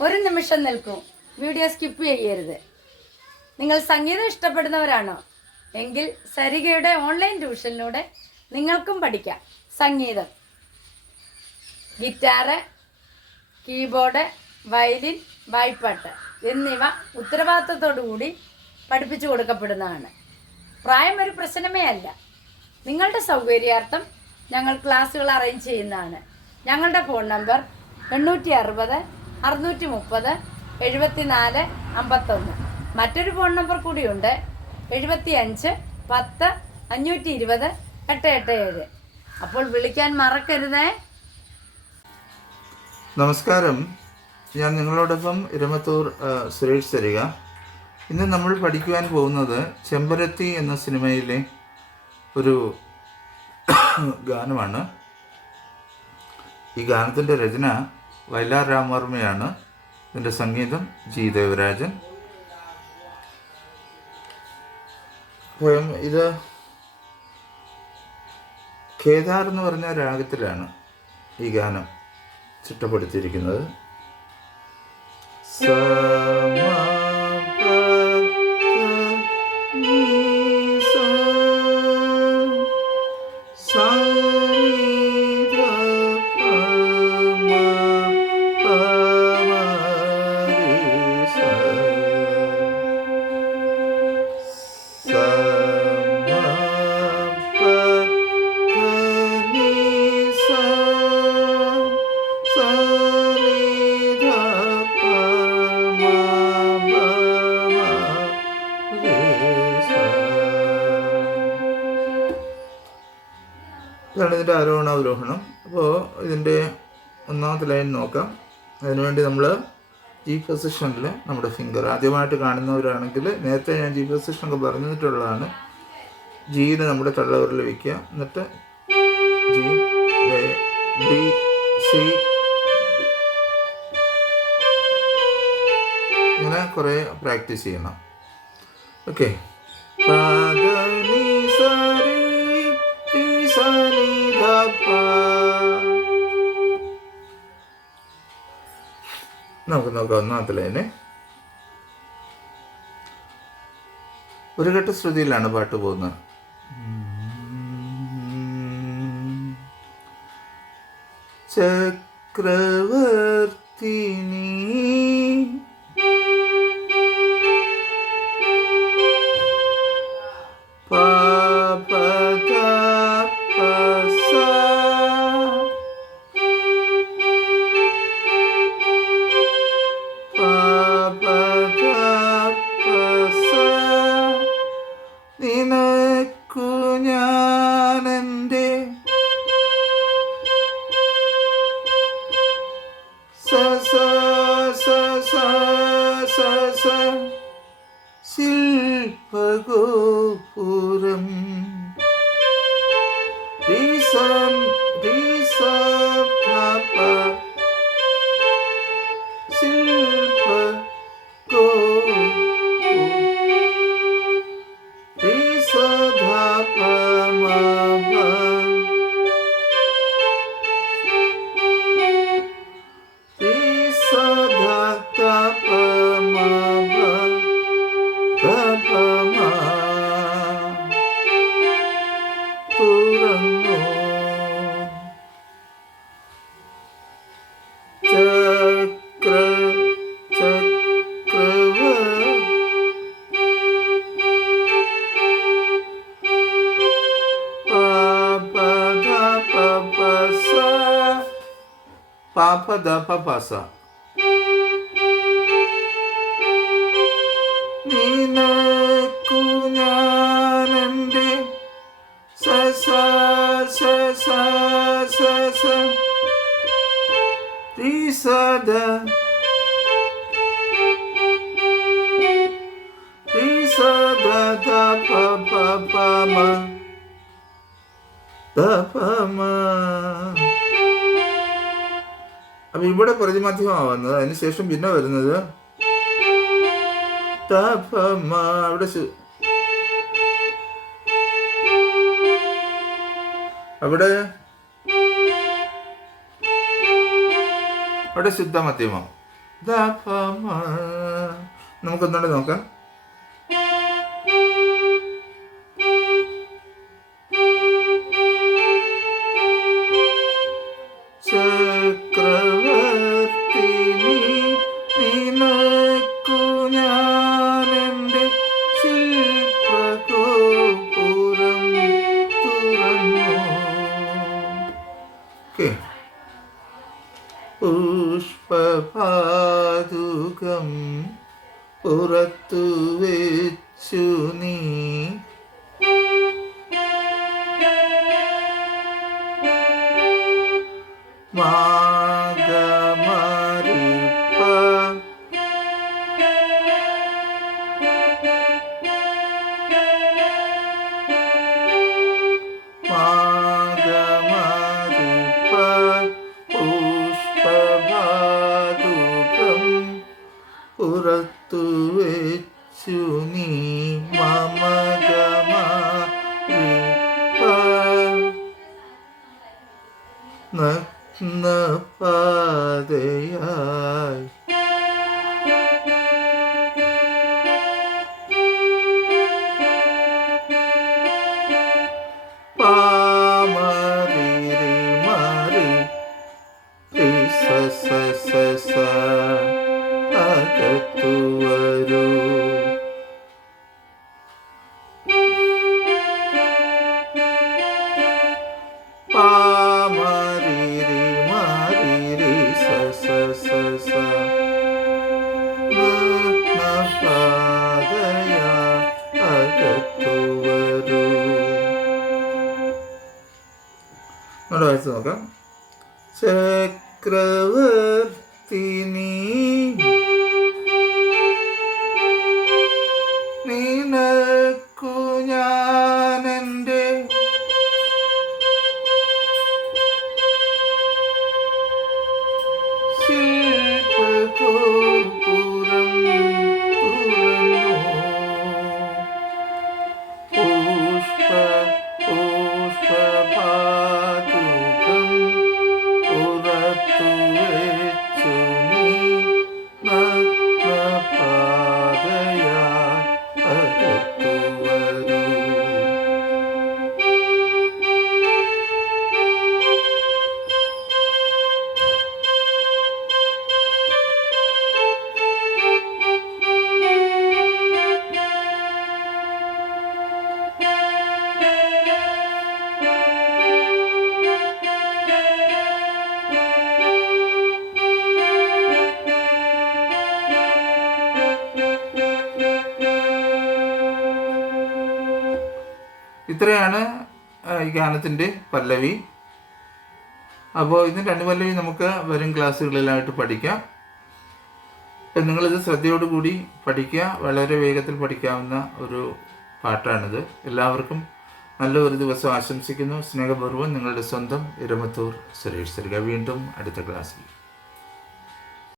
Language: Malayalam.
ഒരു നിമിഷം നിൽക്കും. വീഡിയോ സ്കിപ്പ് ചെയ്യരുത്. നിങ്ങൾ സംഗീതം ഇഷ്ടപ്പെടുന്നവരാണോ? എങ്കിൽ സരികയുടെ ഓൺലൈൻ ട്യൂഷനിലൂടെ നിങ്ങൾക്കും പഠിക്കാം. സംഗീതം. ഗിറ്റാറ് കീബോർഡ് വയലിൻ വായ്പാട്ട് എന്നിവ ഉത്തരവാദിത്തത്തോടുകൂടി പഠിപ്പിച്ചു കൊടുക്കപ്പെടുന്നതാണ്. പ്രായം ഒരു പ്രശ്നമേ അല്ല. നിങ്ങളുടെ സൗകര്യാർത്ഥം ഞങ്ങൾ ക്ലാസ്സുകൾ അറേഞ്ച് ചെയ്യുന്നതാണ്. ഞങ്ങളുടെ ഫോൺ നമ്പർ എണ്ണൂറ്റി അറുപത് അറുന്നൂറ്റി മുപ്പത് എഴുപത്തിനാല് അമ്പത്തൊന്ന്. മറ്റൊരു ഫോൺ നമ്പർ കൂടിയുണ്ട്. എഴുപത്തി അഞ്ച് പത്ത് അഞ്ഞൂറ്റി ഇരുപത് എട്ട് എട്ട് ഏഴ്. അപ്പോൾ വിളിക്കാൻ മറക്കരുതേ. നമസ്കാരം. ഞാൻ നിങ്ങളോടൊപ്പം ഇരമത്തൂർ സുരേഷ് സരിക ഇന്ന് നമ്മൾ പഠിക്കുവാൻ പോകുന്നത് ചെമ്പരത്തി എന്ന സിനിമയിലെ ഒരു ഗാനമാണ്. ഈ ഗാനത്തിന്റെ രചന വയലാർ രാമവർമ്മയാണ് ഇതിന്റെ സംഗീതം ജി ദേവരാജൻ ഇത് കേദാർ എന്ന് പറഞ്ഞ രാഗത്തിലാണ് ഈ ഗാനം ചിട്ടപ്പെടുത്തിയിരിക്കുന്നത്. ഇതാണ് ഇതിന്റെ ആരോഹണ അവരോഹണം. അപ്പോൾ ഇതിന്റെ ഒന്നാമത്തെ ലൈൻ നോക്കാം. അതിനുവേണ്ടി നമ്മൾ ജി പൊസിഷനിൽ നമ്മുടെ ഫിംഗർ ആദ്യമായിട്ട് കാണുന്നവരാണെങ്കിൽ നേരത്തെ ഞാൻ ജി പൊസിഷനൊക്കെ പറഞ്ഞിട്ടുള്ളതാണ്. ജിയിൽ നമ്മുടെ തള്ളവരിൽ വയ്ക്കുക എന്നിട്ട് ജി ബി സി ഇങ്ങനെ കുറേ പ്രാക്ടീസ് ചെയ്യണം. ഓക്കെ നമുക്ക് നോക്കാം ഒന്നാമത്തെ ലൈന്. ഒരു ഘട്ട ശ്രുതിയിലാണ് പാട്ട് പോകുന്നത്. ചക്രവർത്തിനി സ സ പാപദപപസ നിനക്കു ഞാനെൻ്റെ സ സ സ സ സ സ രി സദ രി സദ ത പ പ പ മ ത പ ഇവിടെ പ്രതിമാധ്യമാവുന്നത് അതിനുശേഷം പിന്നെ വരുന്നത് അവിടെ അവിടെ അവിടെ ശുദ്ധ മധ്യമം നമുക്കൊന്നുകൂടെ നോക്കാം. 主に നഗ്നപാതയായി നമ്മുടെ വായിച്ച് നോക്കാം. ചക്രവർത്തിനി ഇത്രയാണ് ഈ ഗാനത്തിന്റെ പല്ലവി. അപ്പോൾ ഇതിന് രണ്ട് പല്ലവി നമുക്ക് വരും ക്ലാസ്സുകളിലായിട്ട് പഠിക്കാം. അപ്പം നിങ്ങളിത് ശ്രദ്ധയോടുകൂടി പഠിക്കുക വളരെ വേഗത്തിൽ പഠിക്കാവുന്ന ഒരു പാട്ടാണിത്. എല്ലാവർക്കും നല്ല ഒരു ദിവസം ആശംസിക്കുന്നു. സ്നേഹപൂർവം നിങ്ങളുടെ സ്വന്തം ഇരമത്തൂർ സുരേഷ് സരിക. വീണ്ടും അടുത്ത ക്ലാസ്സിൽ